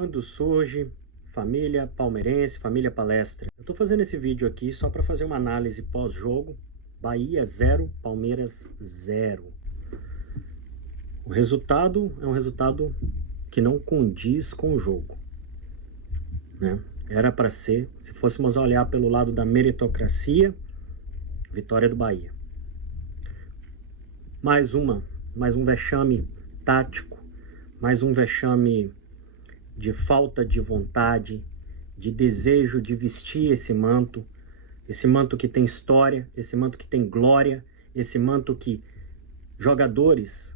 Quando surge família palmeirense, família palestra. Eu tô fazendo esse vídeo aqui só para fazer uma análise pós-jogo. Bahia 0, Palmeiras 0. O resultado é um resultado que não condiz com o jogo, né? Era para ser, se fôssemos olhar pelo lado da meritocracia, vitória do Bahia. Mais um vexame tático, mais um vexame de falta de vontade, de desejo de vestir esse manto que tem história, esse manto que tem glória, esse manto que jogadores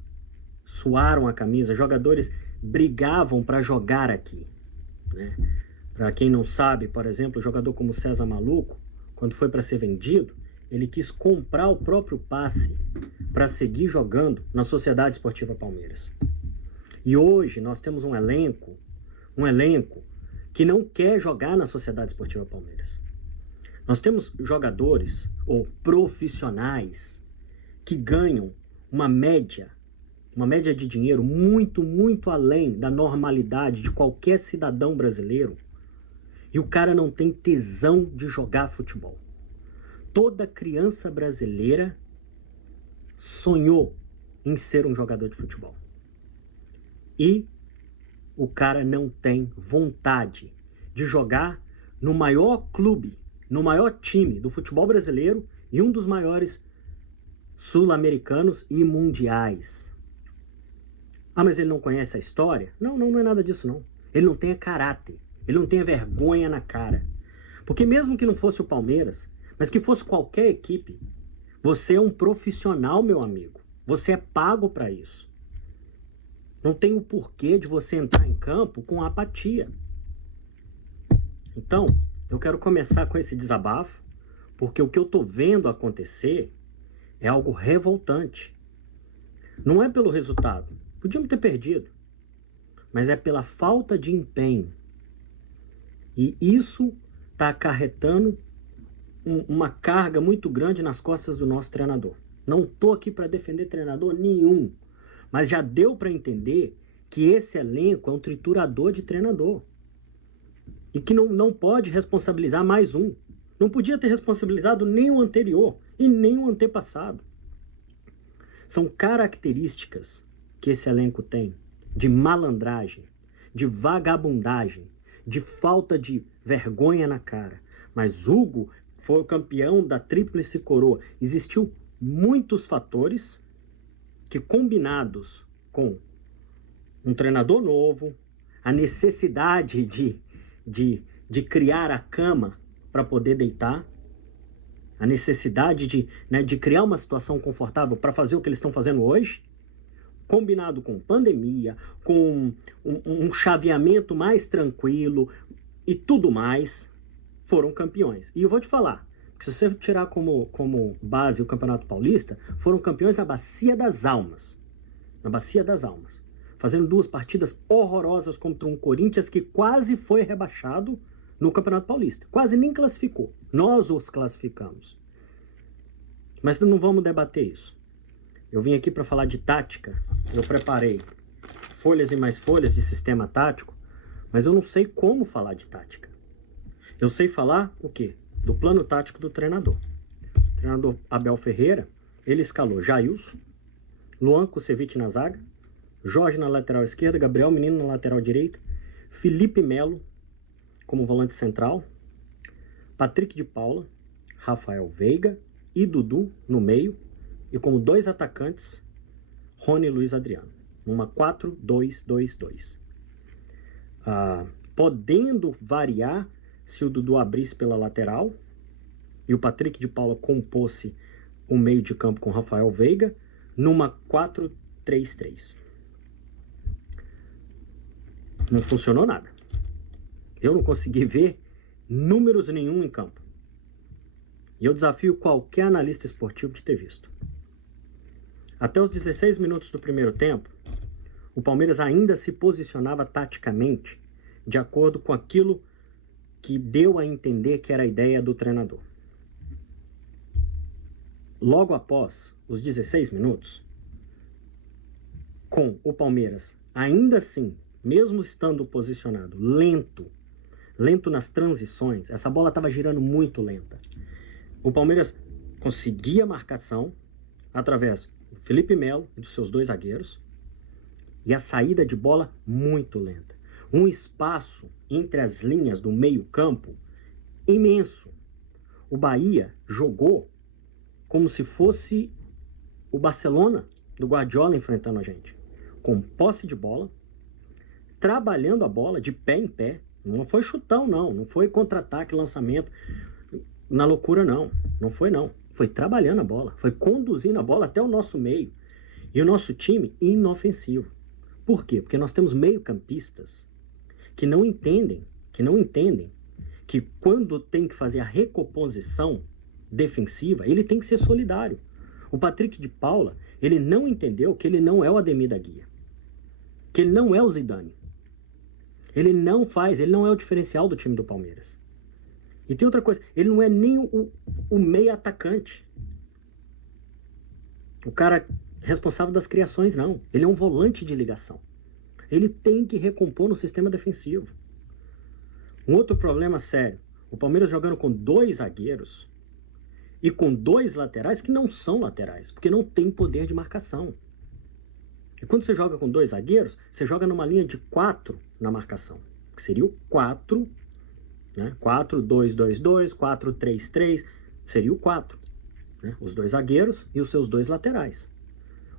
suaram a camisa, jogadores brigavam para jogar aqui, né? Para quem não sabe, por exemplo, o jogador como César Maluco, quando foi para ser vendido, ele quis comprar o próprio passe para seguir jogando na Sociedade Esportiva Palmeiras. E hoje nós temos um elenco que não quer jogar na Sociedade Esportiva Palmeiras. Nós temos jogadores ou profissionais que ganham uma média de dinheiro muito além da normalidade de qualquer cidadão brasileiro, e o cara não tem tesão de jogar futebol. Toda criança brasileira sonhou em ser um jogador de futebol. E o cara não tem vontade de jogar no maior clube, no maior time do futebol brasileiro e um dos maiores sul-americanos e mundiais. Ah, mas ele não conhece a história? Não é nada disso não. Ele não tem caráter, ele não tem vergonha na cara. Porque mesmo que não fosse o Palmeiras, mas que fosse qualquer equipe, você é um profissional, meu amigo. Você é pago para isso. Não tem o porquê de você entrar em campo com apatia. Então, eu quero começar com esse desabafo, porque o que eu tô vendo acontecer é algo revoltante. Não é pelo resultado, podíamos ter perdido, mas é pela falta de empenho. E isso está acarretando uma carga muito grande nas costas do nosso treinador. Não tô aqui para defender treinador nenhum, mas já deu para entender que esse elenco é um triturador de treinador. E que não pode responsabilizar mais um. Não podia ter responsabilizado nem o anterior e nem o antepassado. São características que esse elenco tem de malandragem, de vagabundagem, de falta de vergonha na cara. Mas Hugo foi o campeão da tríplice coroa. Existiu muitos fatores que, combinados com um treinador novo, a necessidade de criar a cama para poder deitar, a necessidade de criar uma situação confortável para fazer o que eles estão fazendo hoje, combinado com pandemia, com um chaveamento mais tranquilo e tudo mais, foram campeões. E eu vou te falar, que se você tirar como base o Campeonato Paulista, foram campeões na Bacia das Almas. Na Bacia das Almas. Fazendo 2 partidas horrorosas contra um Corinthians que quase foi rebaixado no Campeonato Paulista. Quase nem classificou. Nós os classificamos. Mas não vamos debater isso. Eu vim aqui para falar de tática. Eu preparei folhas e mais folhas de sistema tático, mas eu não sei como falar de tática. Eu sei falar o quê? Do plano tático do treinador. O treinador Abel Ferreira, ele escalou Jailson, Luan Kusevich na zaga, Jorge na lateral esquerda, Gabriel Menino na lateral direita, Felipe Melo como volante central, Patrick de Paula, Rafael Veiga e Dudu no meio, e como 2 atacantes, Rony e Luiz Adriano. Uma 4-2-2-2. Podendo variar se o Dudu abrisse pela lateral e o Patrick de Paula compôsse o meio de campo com Rafael Veiga, numa 4-3-3. Não funcionou nada. Eu não consegui ver números nenhum em campo. E eu desafio qualquer analista esportivo de ter visto. Até os 16 minutos do primeiro tempo, o Palmeiras ainda se posicionava taticamente de acordo com aquilo que deu a entender que era a ideia do treinador. Logo após os 16 minutos, com o Palmeiras ainda assim mesmo estando posicionado lento nas transições, essa bola estava girando muito lenta. O Palmeiras conseguia a marcação através do Felipe Melo e dos seus 2 zagueiros e a saída de bola muito lenta. Um espaço entre as linhas do meio-campo imenso. O Bahia jogou como se fosse o Barcelona do Guardiola enfrentando a gente, com posse de bola, trabalhando a bola de pé em pé. Não foi chutão, não foi contra-ataque, lançamento na loucura, não foi não. Foi trabalhando a bola, foi conduzindo a bola até o nosso meio. E o nosso time inofensivo. Por quê? Porque nós temos meio-campistas que não entendem que quando tem que fazer a recomposição defensiva, ele tem que ser solidário. O Patrick de Paula, ele não entendeu que ele não é o Ademir da Guia, que ele não é o Zidane. Ele não é o diferencial do time do Palmeiras. E tem outra coisa, ele não é nem o meia atacante. O cara responsável das criações, não. Ele é um volante de ligação. Ele tem que recompor no sistema defensivo. Um outro problema sério, o Palmeiras jogando com 2 zagueiros e com 2 laterais que não são laterais, porque não tem poder de marcação. E quando você joga com 2 zagueiros, você joga numa linha de 4 na marcação, que seria o 4, né? 4-2-2-2, 4-3-3, seria o 4. Né? Os 2 zagueiros e os seus 2 laterais.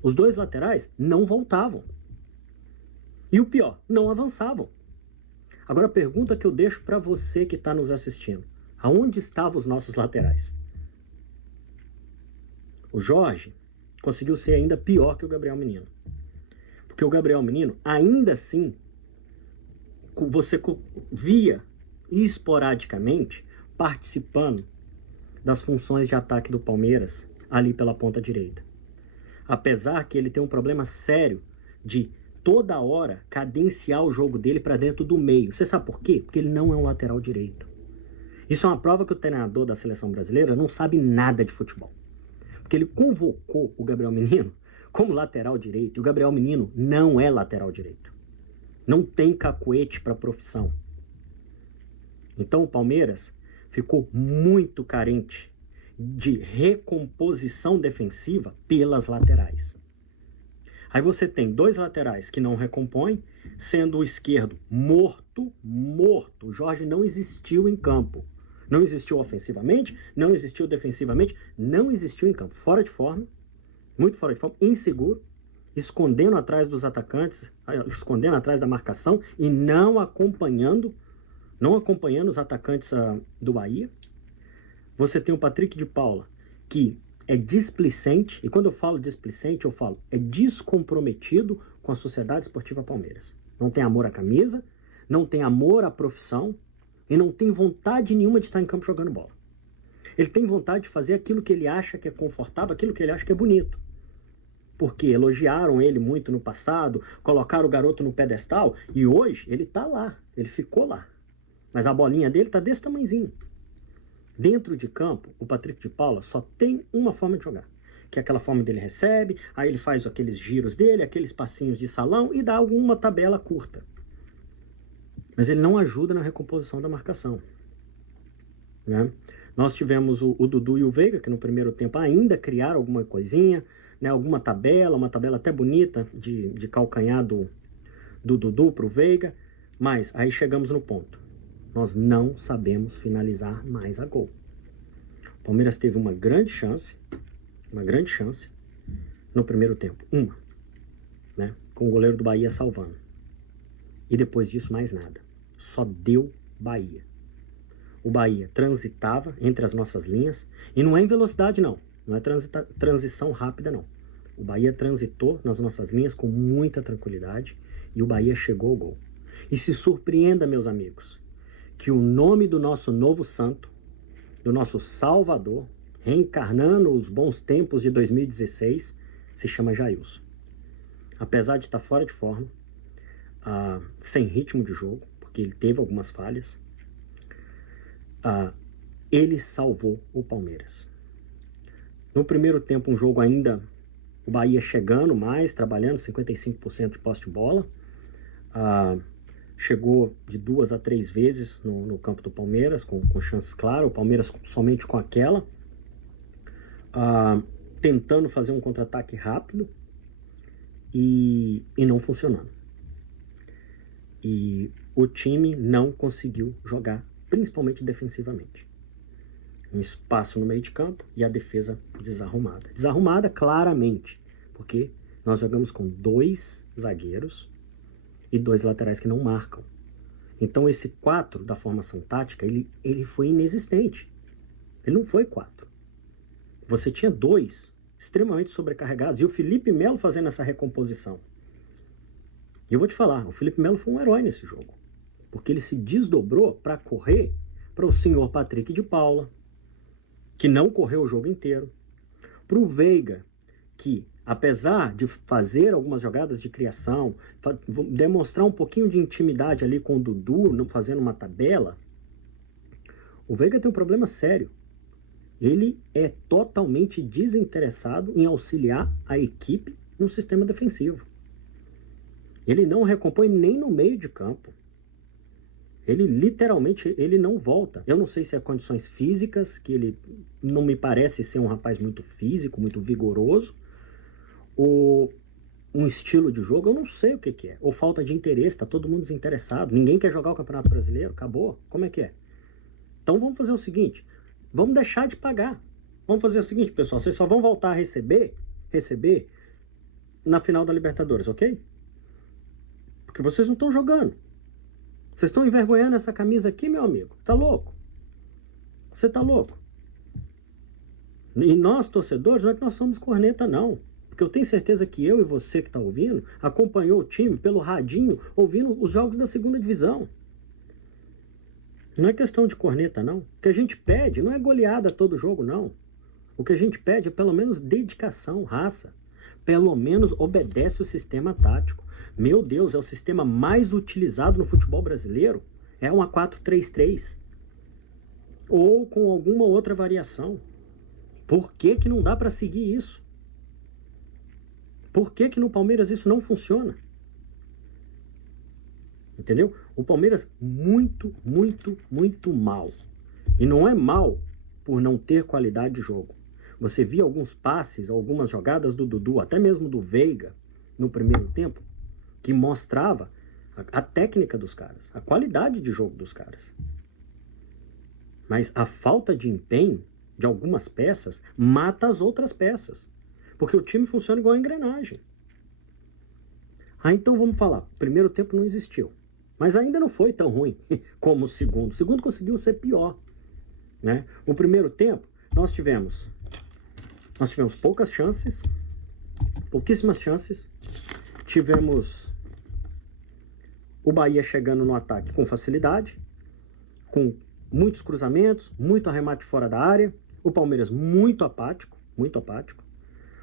Os 2 laterais não voltavam. E o pior, não avançavam. Agora a pergunta que eu deixo para você que está nos assistindo. Aonde estavam os nossos laterais? O Jorge conseguiu ser ainda pior que o Gabriel Menino. Porque o Gabriel Menino, ainda assim, você via esporadicamente participando das funções de ataque do Palmeiras ali pela ponta direita. Apesar que ele tem um problema sério de toda hora cadenciar o jogo dele para dentro do meio. Você sabe por quê? Porque ele não é um lateral direito. Isso é uma prova que o treinador da seleção brasileira não sabe nada de futebol. Porque ele convocou o Gabriel Menino como lateral direito. E o Gabriel Menino não é lateral direito. Não tem cacuete para a profissão. Então o Palmeiras ficou muito carente de recomposição defensiva pelas laterais. Aí você tem 2 laterais que não recompõem, sendo o esquerdo morto. O Jorge não existiu em campo. Não existiu ofensivamente, não existiu defensivamente, não existiu em campo. Fora de forma, muito fora de forma, inseguro, escondendo atrás dos atacantes, escondendo atrás da marcação e não acompanhando os atacantes do Bahia. Você tem o Patrick de Paula, que é displicente, e quando eu falo displicente, eu falo é descomprometido com a Sociedade Esportiva Palmeiras. Não tem amor à camisa, não tem amor à profissão e não tem vontade nenhuma de estar em campo jogando bola. Ele tem vontade de fazer aquilo que ele acha que é confortável, aquilo que ele acha que é bonito. Porque elogiaram ele muito no passado, colocaram o garoto no pedestal e hoje ele está lá, ele ficou lá. Mas a bolinha dele está desse tamanhozinho. Dentro de campo, o Patrick de Paula só tem uma forma de jogar. Que é aquela forma dele recebe, aí ele faz aqueles giros dele, aqueles passinhos de salão e dá alguma tabela curta. Mas ele não ajuda na recomposição da marcação. Né? Nós tivemos o Dudu e o Veiga, que no primeiro tempo ainda criaram alguma coisinha, né? Alguma tabela, uma tabela até bonita de calcanhar do Dudu para o Veiga. Mas aí chegamos no ponto. Nós não sabemos finalizar mais a gol. O Palmeiras teve uma grande chance no primeiro tempo. Né? Com o goleiro do Bahia salvando. E depois disso, mais nada. Só deu Bahia. O Bahia transitava entre as nossas linhas. E não é em velocidade, não. Não é transição rápida, não. O Bahia transitou nas nossas linhas com muita tranquilidade. E o Bahia chegou ao gol. E se surpreenda, meus amigos, que o nome do nosso novo santo, do nosso Salvador, reencarnando os bons tempos de 2016, se chama Jailson. Apesar de estar fora de forma, sem ritmo de jogo, porque ele teve algumas falhas, ele salvou o Palmeiras. No primeiro tempo, um jogo ainda, o Bahia chegando mais, trabalhando 55% de posse de bola, chegou de 2 a 3 vezes no campo do Palmeiras, com chances claras, o Palmeiras somente com aquela, tentando fazer um contra-ataque rápido e não funcionando. E o time não conseguiu jogar, principalmente defensivamente. Um espaço no meio de campo e a defesa desarrumada. Desarrumada claramente, porque nós jogamos com 2 zagueiros e 2 laterais que não marcam. Então esse 4 da formação tática, ele foi inexistente. Ele não foi 4. Você tinha 2 extremamente sobrecarregados e o Felipe Melo fazendo essa recomposição. E eu vou te falar, o Felipe Melo foi um herói nesse jogo, porque ele se desdobrou para correr para o senhor Patrick de Paula, que não correu o jogo inteiro, para o Veiga, que apesar de fazer algumas jogadas de criação, demonstrar um pouquinho de intimidade ali com o Dudu, não fazendo uma tabela, o Veiga tem um problema sério. Ele é totalmente desinteressado em auxiliar a equipe no sistema defensivo. Ele não recompõe nem no meio de campo. Ele literalmente não volta. Eu não sei se é condições físicas, que ele não me parece ser um rapaz muito físico, muito vigoroso, ou um estilo de jogo, eu não sei o que é. Ou falta de interesse, tá todo mundo desinteressado. Ninguém quer jogar o Campeonato Brasileiro, acabou. Como é que é? Então vamos fazer o seguinte, vamos deixar de pagar. Vamos fazer o seguinte, pessoal, vocês só vão voltar a receber na final da Libertadores, ok? Porque vocês não estão jogando. Vocês estão envergonhando essa camisa aqui, meu amigo. Tá louco? Você tá louco? E nós, torcedores, não é que nós somos corneta, não. Porque eu tenho certeza que eu e você que está ouvindo, acompanhou o time pelo radinho, ouvindo os jogos da segunda divisão. Não é questão de corneta, não. O que a gente pede não é goleada todo jogo, não. O que a gente pede é pelo menos dedicação, raça. Pelo menos obedece o sistema tático. Meu Deus, é o sistema mais utilizado no futebol brasileiro. É uma 4-3-3. Ou com alguma outra variação. Por que que não dá para seguir isso? Por que que no Palmeiras isso não funciona? Entendeu? O Palmeiras muito, muito, muito mal. E não é mal por não ter qualidade de jogo. Você via alguns passes, algumas jogadas do Dudu, até mesmo do Veiga, no primeiro tempo, que mostrava a técnica dos caras, a qualidade de jogo dos caras. Mas a falta de empenho de algumas peças mata as outras peças. Porque o time funciona igual a engrenagem. Então vamos falar, o primeiro tempo não existiu. Mas ainda não foi tão ruim como o segundo. O segundo conseguiu ser pior, né? O primeiro tempo, nós tivemos poucas chances, pouquíssimas chances. Tivemos o Bahia chegando no ataque com facilidade, com muitos cruzamentos, muito arremate fora da área. O Palmeiras muito apático, muito apático.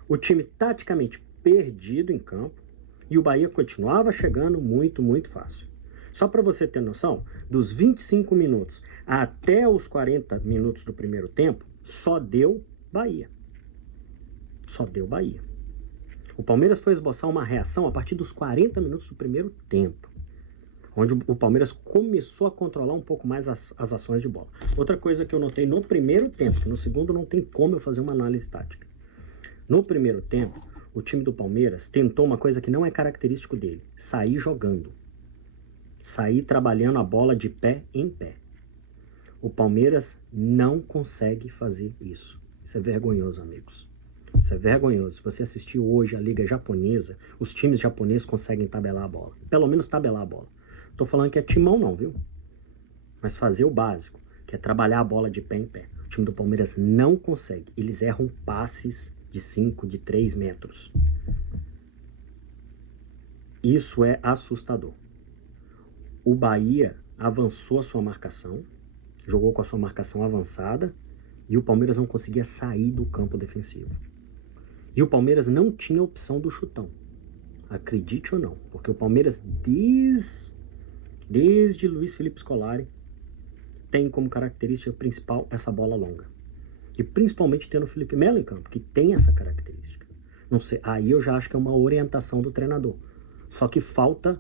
O time taticamente perdido em campo. E o Bahia continuava chegando muito, muito fácil. Só para você ter noção, dos 25 minutos até os 40 minutos do primeiro tempo, só deu Bahia. Só deu Bahia. O Palmeiras foi esboçar uma reação a partir dos 40 minutos do primeiro tempo, onde o Palmeiras começou a controlar um pouco mais as ações de bola. Outra coisa que eu notei no primeiro tempo, que no segundo não tem como eu fazer uma análise tática. No primeiro tempo, o time do Palmeiras tentou uma coisa que não é característico dele, sair jogando. Sair trabalhando a bola de pé em pé. O Palmeiras não consegue fazer isso. Isso é vergonhoso, amigos. Isso é vergonhoso. Se você assistiu hoje a Liga Japonesa, os times japoneses conseguem tabelar a bola. Pelo menos tabelar a bola. Tô falando que é timão não, viu? Mas fazer o básico, que é trabalhar a bola de pé em pé. O time do Palmeiras não consegue. Eles erram passes de 5, de 3 metros. Isso é assustador. O Bahia avançou a sua marcação, jogou com a sua marcação avançada, e o Palmeiras não conseguia sair do campo defensivo. E o Palmeiras não tinha opção do chutão. Acredite ou não, porque o Palmeiras, desde Luiz Felipe Scolari, tem como característica principal essa bola longa. E principalmente tendo o Felipe Melo em campo, que tem essa característica. Não sei, aí eu já acho que é uma orientação do treinador. Só que falta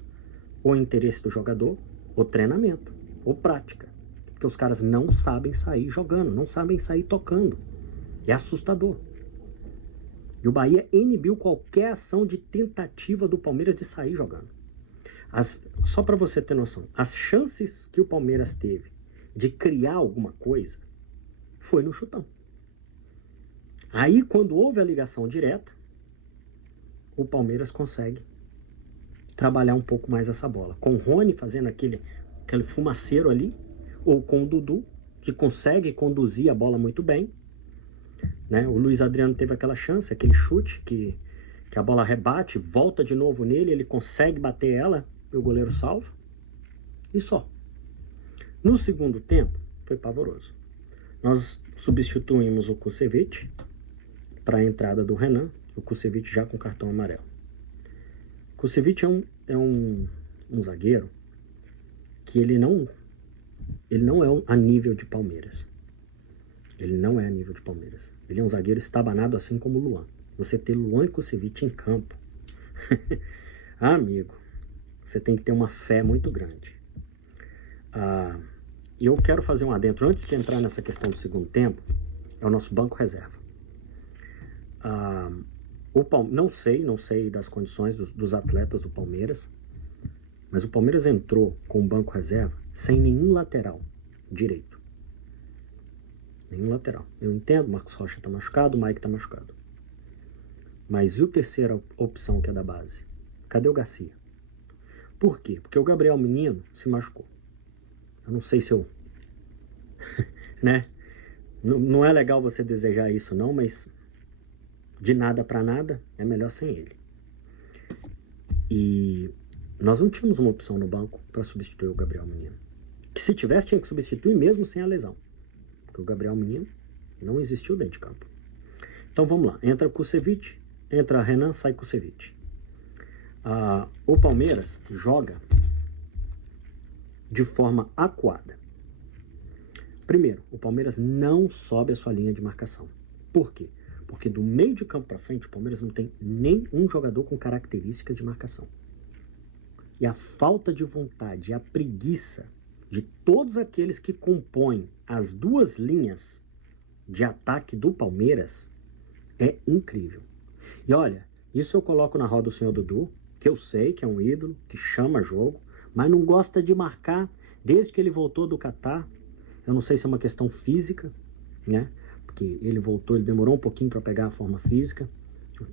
ou interesse do jogador, ou treinamento, ou prática. Porque os caras não sabem sair jogando, não sabem sair tocando. É assustador. E o Bahia inibiu qualquer ação de tentativa do Palmeiras de sair jogando. Só para você ter noção, as chances que o Palmeiras teve de criar alguma coisa foi no chutão. Aí, quando houve a ligação direta, o Palmeiras consegue trabalhar um pouco mais essa bola. Com o Rony fazendo aquele fumaceiro ali, ou com o Dudu, que consegue conduzir a bola muito bem. Né? O Luiz Adriano teve aquela chance, aquele chute que a bola rebate, volta de novo nele, ele consegue bater ela, e o goleiro salva. E só. No segundo tempo, foi pavoroso. Nós substituímos o Kusevich para a entrada do Renan, o Kusevich já com cartão amarelo. O Kusevich é um zagueiro que ele não é a nível de Palmeiras. Ele não é a nível de Palmeiras. Ele é um zagueiro estabanado assim como o Luan. Você ter Luan e Kusevich em campo, amigo, você tem que ter uma fé muito grande. E eu quero fazer um adentro, antes de entrar nessa questão do segundo tempo, é o nosso banco reserva. Não sei das condições dos atletas do Palmeiras, mas o Palmeiras entrou com o banco reserva sem nenhum lateral direito. Nenhum lateral. Eu entendo, o Marcos Rocha está machucado, o Mike está machucado. Mas e a terceira opção que é da base? Cadê o Garcia? Por quê? Porque o Gabriel Menino se machucou. Eu não sei se eu... né? Não é legal você desejar isso não, mas de nada para nada é melhor sem ele. E nós não tínhamos uma opção no banco para substituir o Gabriel Menino. Que se tivesse, tinha que substituir mesmo sem a lesão. Porque o Gabriel Menino não existiu dentro de campo. Então vamos lá. Entra Kusevich, entra Renan, sai Kusevich. O Palmeiras joga de forma acuada. Primeiro, o Palmeiras não sobe a sua linha de marcação. Por quê? Porque do meio de campo para frente, o Palmeiras não tem nenhum jogador com características de marcação. E a falta de vontade, a preguiça de todos aqueles que compõem as duas linhas de ataque do Palmeiras é incrível. E olha, isso eu coloco na roda do senhor Dudu, que eu sei que é um ídolo, que chama jogo, mas não gosta de marcar desde que ele voltou do Catar. Eu não sei se é uma questão física, né? Porque ele voltou, ele demorou um pouquinho para pegar a forma física,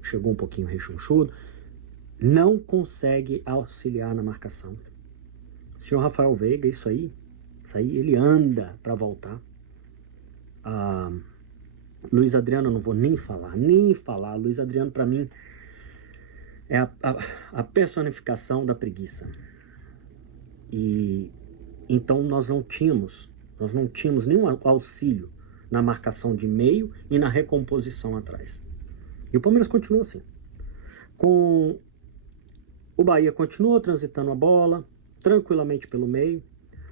chegou um pouquinho rechonchudo, não consegue auxiliar na marcação. O senhor Rafael Veiga, isso aí ele anda para voltar. Luiz Adriano, eu não vou nem falar. Luiz Adriano, para mim, é a personificação da preguiça. E então nós não tínhamos nenhum auxílio na marcação de meio e na recomposição atrás. E o Palmeiras continuou assim. O Bahia continuou transitando a bola tranquilamente pelo meio.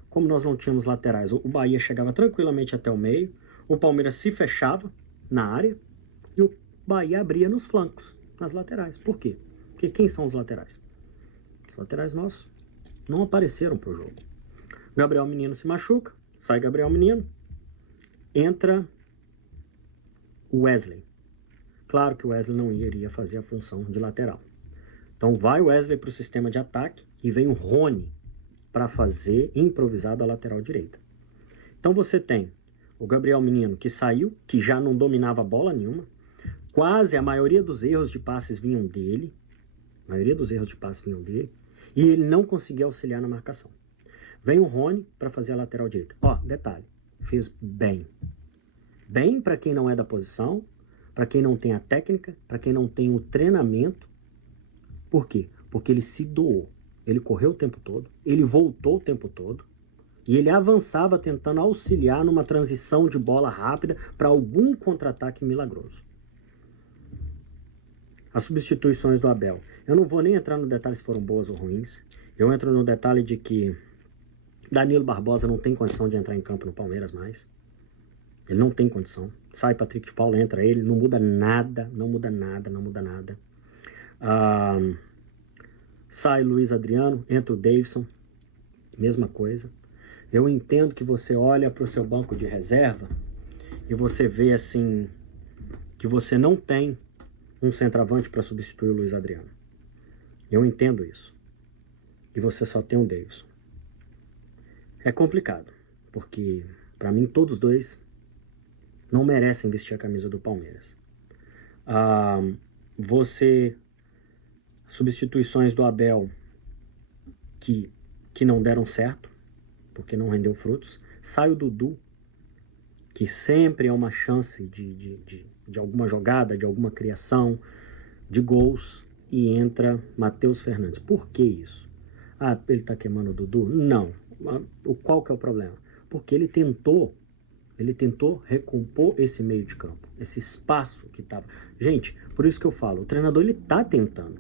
Como nós não tínhamos laterais, o Bahia chegava tranquilamente até o meio, o Palmeiras se fechava na área e o Bahia abria nos flancos, nas laterais. Por quê? Porque quem são os laterais? Os laterais nossos não apareceram para o jogo. Gabriel Menino se machuca, sai Gabriel Menino, entra o Wesley. Claro que o Wesley não iria fazer a função de lateral. Então vai o Wesley para o sistema de ataque e vem o Rony para fazer improvisado a lateral direita. Então você tem o Gabriel Menino que saiu, que já não dominava bola nenhuma, quase a maioria dos erros de passes vinham dele, e ele não conseguia auxiliar na marcação. Vem o Rony para fazer a lateral direita. Detalhe, fez bem. Bem para quem não é da posição, para quem não tem a técnica, para quem não tem o treinamento. Por quê? Porque ele se doou. Ele correu o tempo todo, ele voltou o tempo todo, e ele avançava tentando auxiliar numa transição de bola rápida para algum contra-ataque milagroso. As substituições do Abel. Eu não vou nem entrar no detalhe se foram boas ou ruins. Eu entro no detalhe de que Danilo Barbosa não tem condição de entrar em campo no Palmeiras mais. Ele não tem condição. Sai Patrick de Paula, entra ele, não muda nada. Sai Luiz Adriano, entra o Davidson, mesma coisa. Eu entendo que você olha para o seu banco de reserva e você vê assim que você não tem um centroavante para substituir o Luiz Adriano. Eu entendo isso. E você só tem o Davidson. É complicado, porque para mim todos dois não merecem vestir a camisa do Palmeiras. Substituições do Abel que não deram certo, porque não rendeu frutos. Sai o Dudu, que sempre é uma chance de alguma jogada, de alguma criação, de gols, e entra Matheus Fernandes. Por que isso? Ele tá queimando o Dudu? Não. Qual que é o problema? Porque ele tentou recompor esse meio de campo, esse espaço que estava. Gente, por isso que eu falo, o treinador ele tá tentando.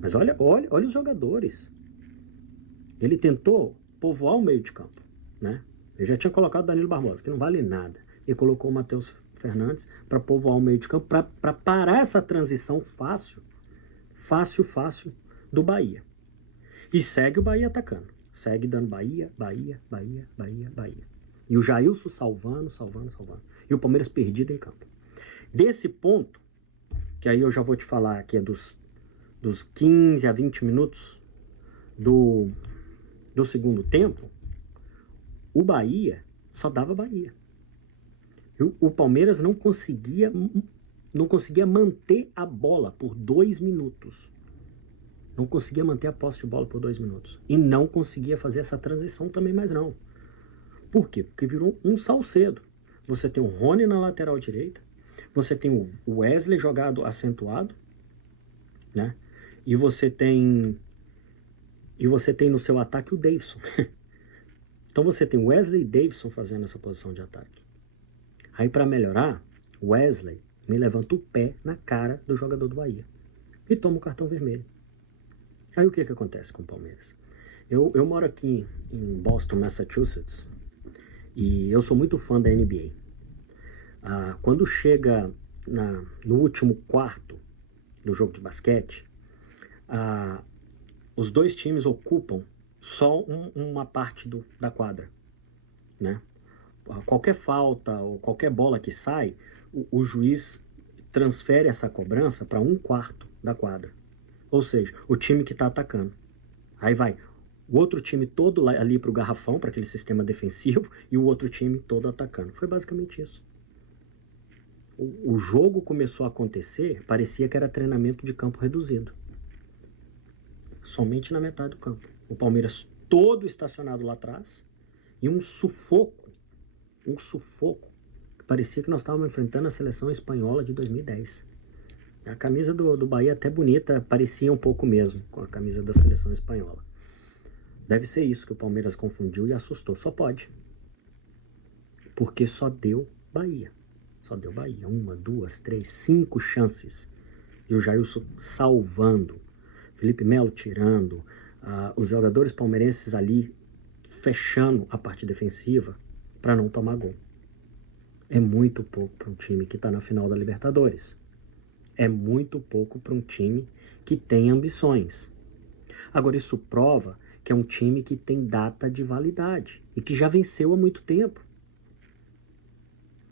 Mas olha os jogadores. Ele tentou povoar o meio de campo, né? Ele já tinha colocado o Danilo Barbosa, que não vale nada. E colocou o Matheus Fernandes para povoar o meio de campo, para parar essa transição fácil do Bahia. E segue o Bahia atacando. Segue dando Bahia. E o Jailson salvando. E o Palmeiras perdido em campo. Desse ponto, que aí eu já vou te falar que é dos 15 a 20 minutos do segundo tempo, o Bahia só dava Bahia. O Palmeiras não conseguia manter a bola por 2 minutos. Não conseguia manter a posse de bola por 2 minutos. E não conseguia fazer essa transição também mais não. Por quê? Porque virou um salcedo. Você tem o Rony na lateral direita, você tem o Wesley jogado acentuado, né? E você tem no seu ataque o Davidson. Então você tem Wesley e Davidson fazendo essa posição de ataque. Aí para melhorar, Wesley me levanta o pé na cara do jogador do Bahia e toma o cartão vermelho. Aí o que acontece com o Palmeiras? Eu moro aqui em Boston, Massachusetts, e eu sou muito fã da NBA. Quando chega no último quarto do jogo de basquete, os dois times ocupam só uma parte da quadra, né? Qualquer falta ou qualquer bola que sai, o juiz transfere essa cobrança para 1/4 da quadra. Ou seja, o time que está atacando. Aí vai o outro time todo ali para o garrafão, para aquele sistema defensivo, e o outro time todo atacando. Foi basicamente isso. O jogo começou a acontecer, parecia que era treinamento de campo reduzido. Somente na metade do campo. O Palmeiras todo estacionado lá atrás, e um sufoco, que parecia que nós estávamos enfrentando a seleção espanhola de 2010. A camisa do Bahia até bonita, parecia um pouco mesmo com a camisa da seleção espanhola. Deve ser isso que o Palmeiras confundiu e assustou. Só pode. Porque só deu Bahia. 1, 2, 3, 5 chances. E o Jailson salvando. Felipe Melo tirando. Os jogadores palmeirenses ali fechando a parte defensiva para não tomar gol. É muito pouco para um time que está na final da Libertadores. É muito pouco para um time que tem ambições. Agora, isso prova que é um time que tem data de validade e que já venceu há muito tempo.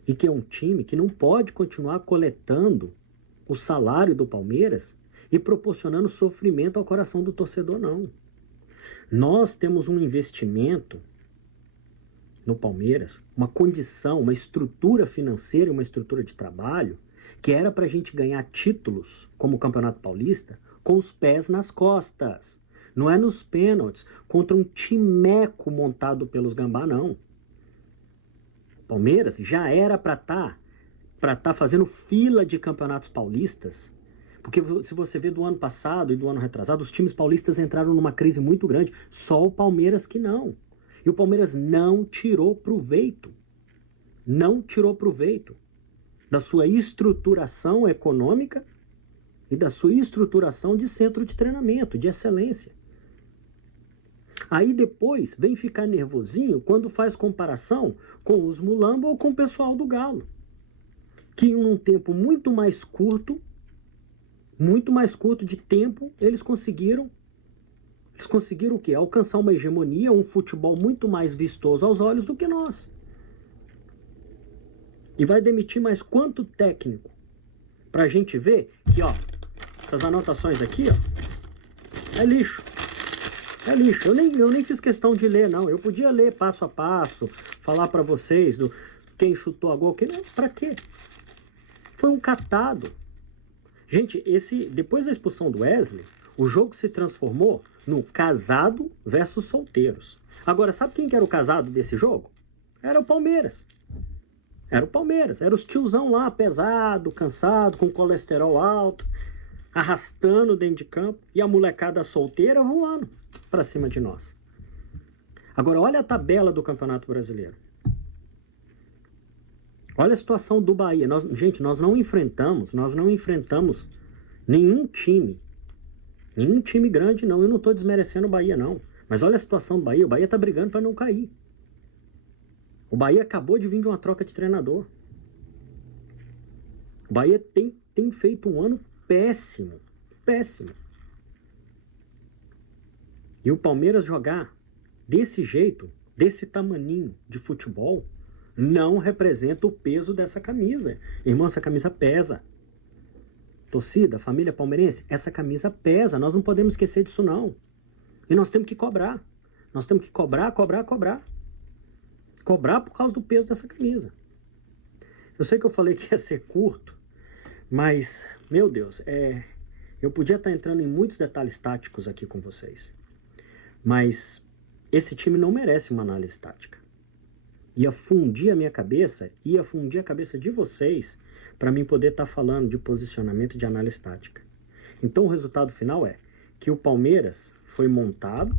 E que é um time que não pode continuar coletando o salário do Palmeiras e proporcionando sofrimento ao coração do torcedor, não. Nós temos um investimento no Palmeiras, uma condição, uma estrutura financeira e uma estrutura de trabalho que era para a gente ganhar títulos, como o Campeonato Paulista, com os pés nas costas. Não é nos pênaltis, contra um timeco montado pelos gambá, não. Palmeiras já era para estar fazendo fila de campeonatos paulistas, porque se você vê do ano passado e do ano retrasado, os times paulistas entraram numa crise muito grande, só o Palmeiras que não. E o Palmeiras não tirou proveito da sua estruturação econômica e da sua estruturação de centro de treinamento, de excelência. Aí depois vem ficar nervosinho quando faz comparação com os Mulamba ou com o pessoal do Galo, que em um tempo muito mais curto muito mais curto de tempo, eles conseguiram o quê? Alcançar uma hegemonia, um futebol muito mais vistoso aos olhos do que nós. E vai demitir mais quanto técnico? Pra gente ver que, ó, essas anotações aqui, ó, é lixo. É lixo. Eu nem fiz questão de ler, não. Eu podia ler passo a passo, falar pra vocês do quem chutou a gol, quem não. Pra quê? Foi um catado. Gente, depois da expulsão do Wesley, o jogo se transformou no casado versus solteiros. Agora, sabe quem que era o casado desse jogo? Era o Palmeiras. Era o Palmeiras. Era os tiozão lá, pesado, cansado, com colesterol alto, arrastando dentro de campo. E a molecada solteira voando pra cima de nós. Agora, olha a tabela do Campeonato Brasileiro. Olha a situação do Bahia. Gente, nós não enfrentamos nenhum time grande, não. Eu não estou desmerecendo o Bahia, não. Mas olha a situação do Bahia. O Bahia está brigando para não cair. O Bahia acabou de vir de uma troca de treinador. O Bahia tem feito um ano péssimo. Péssimo. E o Palmeiras jogar desse jeito, desse tamaninho de futebol, não representa o peso dessa camisa. Irmão, essa camisa pesa. Torcida, família palmeirense, essa camisa pesa. Nós não podemos esquecer disso, não. E nós temos que cobrar. Nós temos que cobrar. Cobrar por causa do peso dessa camisa. Eu sei que eu falei que ia ser curto, mas, meu Deus, eu podia estar entrando em muitos detalhes táticos aqui com vocês. Mas esse time não merece uma análise tática. Ia fundir a minha cabeça, ia fundir a cabeça de vocês para mim poder estar falando de posicionamento e de análise tática. Então o resultado final é que o Palmeiras foi montado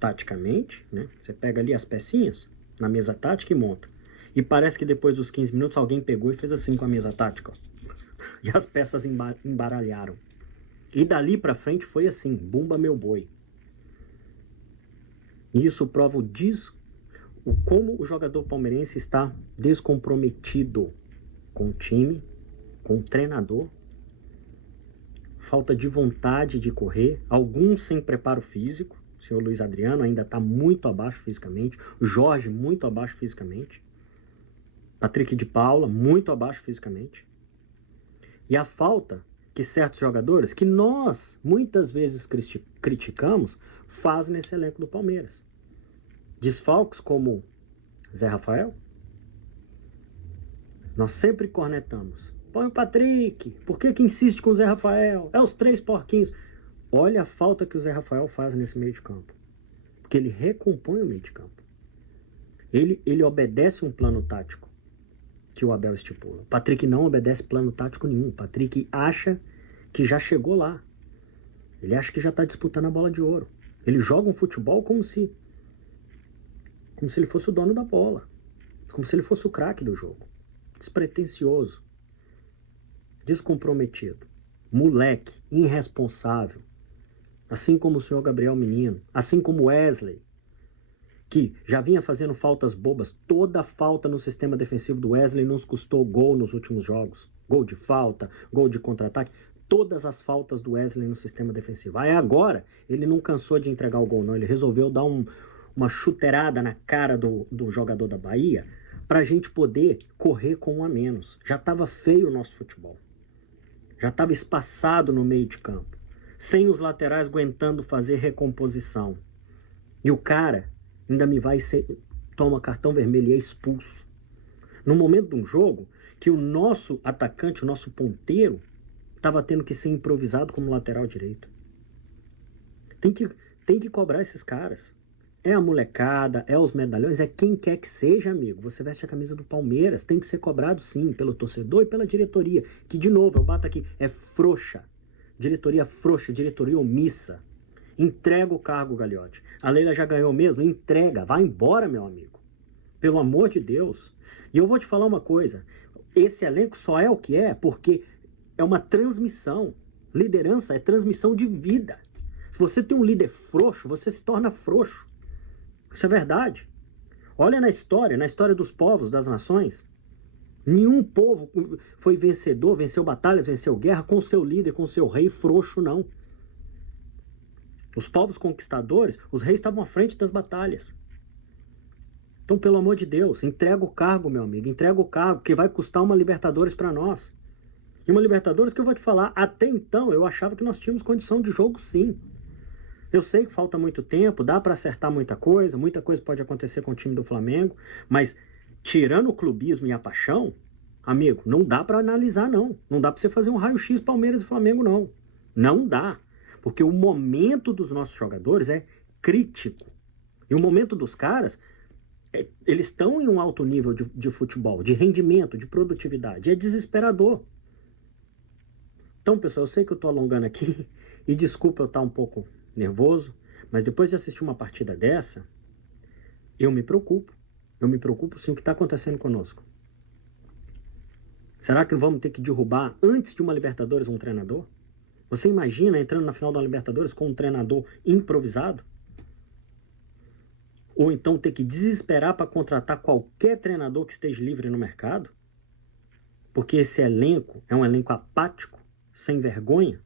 taticamente, né? Você pega ali as pecinhas na mesa tática e monta. E parece que depois dos 15 minutos alguém pegou e fez assim com a mesa tática, ó. E as peças embaralharam. E dali para frente foi assim, bumba meu boi. E isso prova como o jogador palmeirense está descomprometido com o time, com o treinador, falta de vontade de correr, alguns sem preparo físico. O senhor Luiz Adriano ainda está muito abaixo fisicamente, o Jorge muito abaixo fisicamente, Patrick de Paula muito abaixo fisicamente. E a falta que certos jogadores, que nós muitas vezes criticamos, fazem nesse elenco do Palmeiras. Desfalques como Zé Rafael, nós sempre cornetamos. Põe o Patrick, por que insiste com o Zé Rafael? É os 3 porquinhos. Olha a falta que o Zé Rafael faz nesse meio de campo. Porque ele recompõe o meio de campo. Ele obedece um plano tático que o Abel estipula. O Patrick não obedece plano tático nenhum. O Patrick acha que já chegou lá. Ele acha que já está disputando a bola de ouro. Ele joga um futebol como se ele fosse o dono da bola. Como se ele fosse o craque do jogo. Despretensioso. Descomprometido. Moleque. Irresponsável. Assim como o senhor Gabriel Menino. Assim como Wesley. Que já vinha fazendo faltas bobas. Toda falta no sistema defensivo do Wesley nos custou gol nos últimos jogos. Gol de falta, gol de contra-ataque. Todas as faltas do Wesley no sistema defensivo. Aí agora, ele não cansou de entregar o gol, não. Ele resolveu dar uma chuteirada na cara do jogador da Bahia para a gente poder correr com um a menos. Já estava feio o nosso futebol. Já estava espaçado no meio de campo. Sem os laterais aguentando fazer recomposição. E o cara ainda toma cartão vermelho e é expulso. No momento de um jogo que o nosso atacante, o nosso ponteiro, estava tendo que ser improvisado como lateral direito. Tem que cobrar esses caras. É a molecada, é os medalhões, é quem quer que seja, amigo. Você veste a camisa do Palmeiras, tem que ser cobrado sim, pelo torcedor e pela diretoria, que de novo, eu bato aqui, é frouxa. Diretoria frouxa, diretoria omissa. Entrega o cargo, Gagliotti. A Leila já ganhou mesmo? Entrega, vai embora, meu amigo. Pelo amor de Deus. E eu vou te falar uma coisa, esse elenco só é o que é porque é uma transmissão. Liderança é transmissão de vida. Se você tem um líder frouxo, você se torna frouxo. Isso é verdade. Olha na história dos povos, das nações. Nenhum povo foi vencedor, venceu batalhas, venceu guerra com seu líder, com seu rei frouxo, não. Os povos conquistadores, os reis estavam à frente das batalhas. Então, pelo amor de Deus, entrega o cargo, meu amigo, entrega o cargo, que vai custar uma Libertadores para nós. E uma Libertadores que eu vou te falar, até então eu achava que nós tínhamos condição de jogo sim. Eu sei que falta muito tempo, dá para acertar muita coisa pode acontecer com o time do Flamengo, mas tirando o clubismo e a paixão, amigo, não dá para analisar não. Não dá para você fazer um raio-x Palmeiras e Flamengo não. Não dá, porque o momento dos nossos jogadores é crítico. E o momento dos caras, eles estão em um alto nível de futebol, de rendimento, de produtividade. É desesperador. Então, pessoal, eu sei que eu estou alongando aqui e desculpa eu estar um pouco nervoso, mas depois de assistir uma partida dessa, eu me preocupo. Eu me preocupo sim o que está acontecendo conosco. Será que vamos ter que derrubar antes de uma Libertadores um treinador? Você imagina entrando na final da Libertadores com um treinador improvisado? Ou então ter que desesperar para contratar qualquer treinador que esteja livre no mercado? Porque esse elenco é um elenco apático, sem vergonha,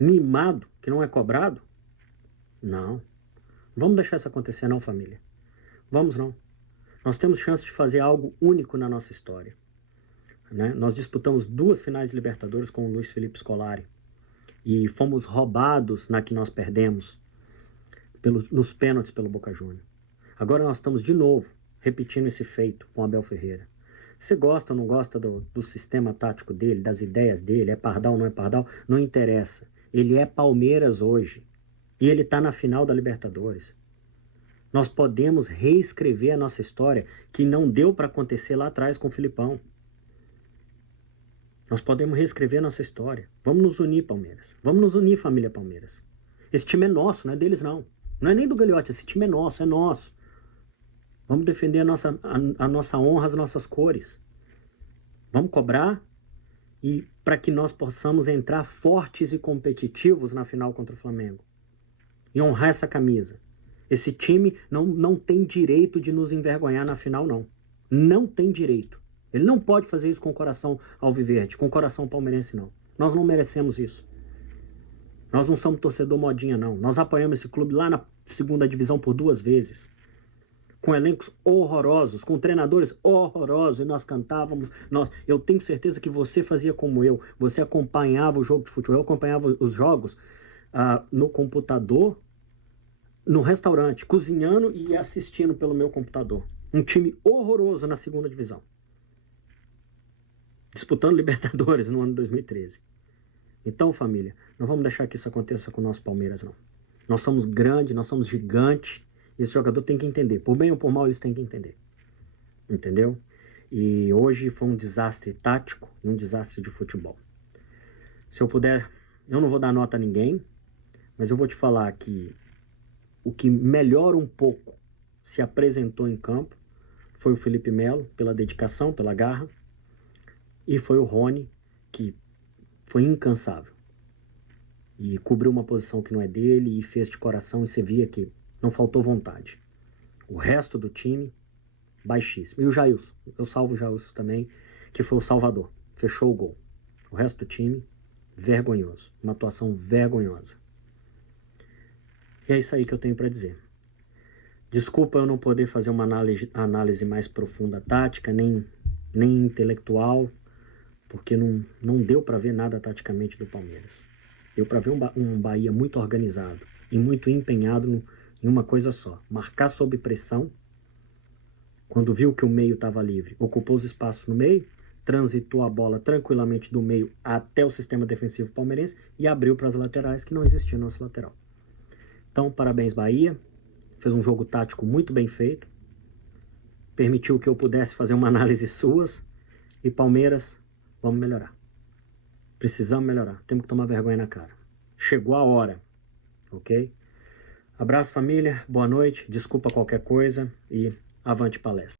mimado, que não é cobrado? Não. Vamos deixar isso acontecer não, família. Vamos não. Nós temos chance de fazer algo único na nossa história. Né? Nós disputamos 2 finais de Libertadores com o Luiz Felipe Scolari. E fomos roubados na que nós perdemos nos pênaltis pelo Boca Juniors. Agora nós estamos de novo repetindo esse feito com Abel Ferreira. Você gosta ou não gosta do sistema tático dele, das ideias dele, é pardal ou não é pardal? Não interessa. Ele é Palmeiras hoje. E ele está na final da Libertadores. Nós podemos reescrever a nossa história que não deu para acontecer lá atrás com o Filipão. Nós podemos reescrever a nossa história. Vamos nos unir, Palmeiras. Vamos nos unir, família Palmeiras. Esse time é nosso, não é deles não. Não é nem do Gagliotti, esse time é nosso, é nosso. Vamos defender a nossa honra, as nossas cores. Vamos cobrar e para que nós possamos entrar fortes e competitivos na final contra o Flamengo. E honrar essa camisa. Esse time não tem direito de nos envergonhar na final, não. Não tem direito. Ele não pode fazer isso com o coração alviverde, com o coração palmeirense, não. Nós não merecemos isso. Nós não somos torcedor modinha, não. Nós apoiamos esse clube lá na 2ª divisão por 2 vezes. Com elencos horrorosos, com treinadores horrorosos, e nós cantávamos. Eu tenho certeza que você fazia como eu. Você acompanhava o jogo de futebol, eu acompanhava os jogos no computador, no restaurante, cozinhando e assistindo pelo meu computador. Um time horroroso na 2ª divisão. Disputando Libertadores no ano de 2013. Então, família, não vamos deixar que isso aconteça com o nosso Palmeiras, não. Nós somos grandes, nós somos gigantes. Esse jogador tem que entender. Por bem ou por mal, eles têm que entender. Entendeu? E hoje foi um desastre tático e um desastre de futebol. Se eu puder, eu não vou dar nota a ninguém, mas eu vou te falar que o que melhor um pouco se apresentou em campo foi o Felipe Melo, pela dedicação, pela garra, e foi o Rony, que foi incansável. E cobriu uma posição que não é dele e fez de coração, e você via que não faltou vontade. O resto do time, baixíssimo. E o Jailson, eu salvo o Jailson também, que foi o salvador, fechou o gol. O resto do time, vergonhoso. Uma atuação vergonhosa. E é isso aí que eu tenho para dizer. Desculpa eu não poder fazer uma análise mais profunda tática, nem intelectual, porque não deu para ver nada taticamente do Palmeiras. Deu para ver um Bahia muito organizado e muito empenhado em uma coisa só. Marcar sob pressão, quando viu que o meio estava livre, ocupou os espaços no meio, transitou a bola tranquilamente do meio até o sistema defensivo palmeirense e abriu para as laterais, que não existia nosso lateral. Então, parabéns Bahia, fez um jogo tático muito bem feito, permitiu que eu pudesse fazer uma análise suas, e Palmeiras, vamos melhorar. Precisamos melhorar, temos que tomar vergonha na cara. Chegou a hora, ok? Abraço família, boa noite, desculpa qualquer coisa e avante palestra.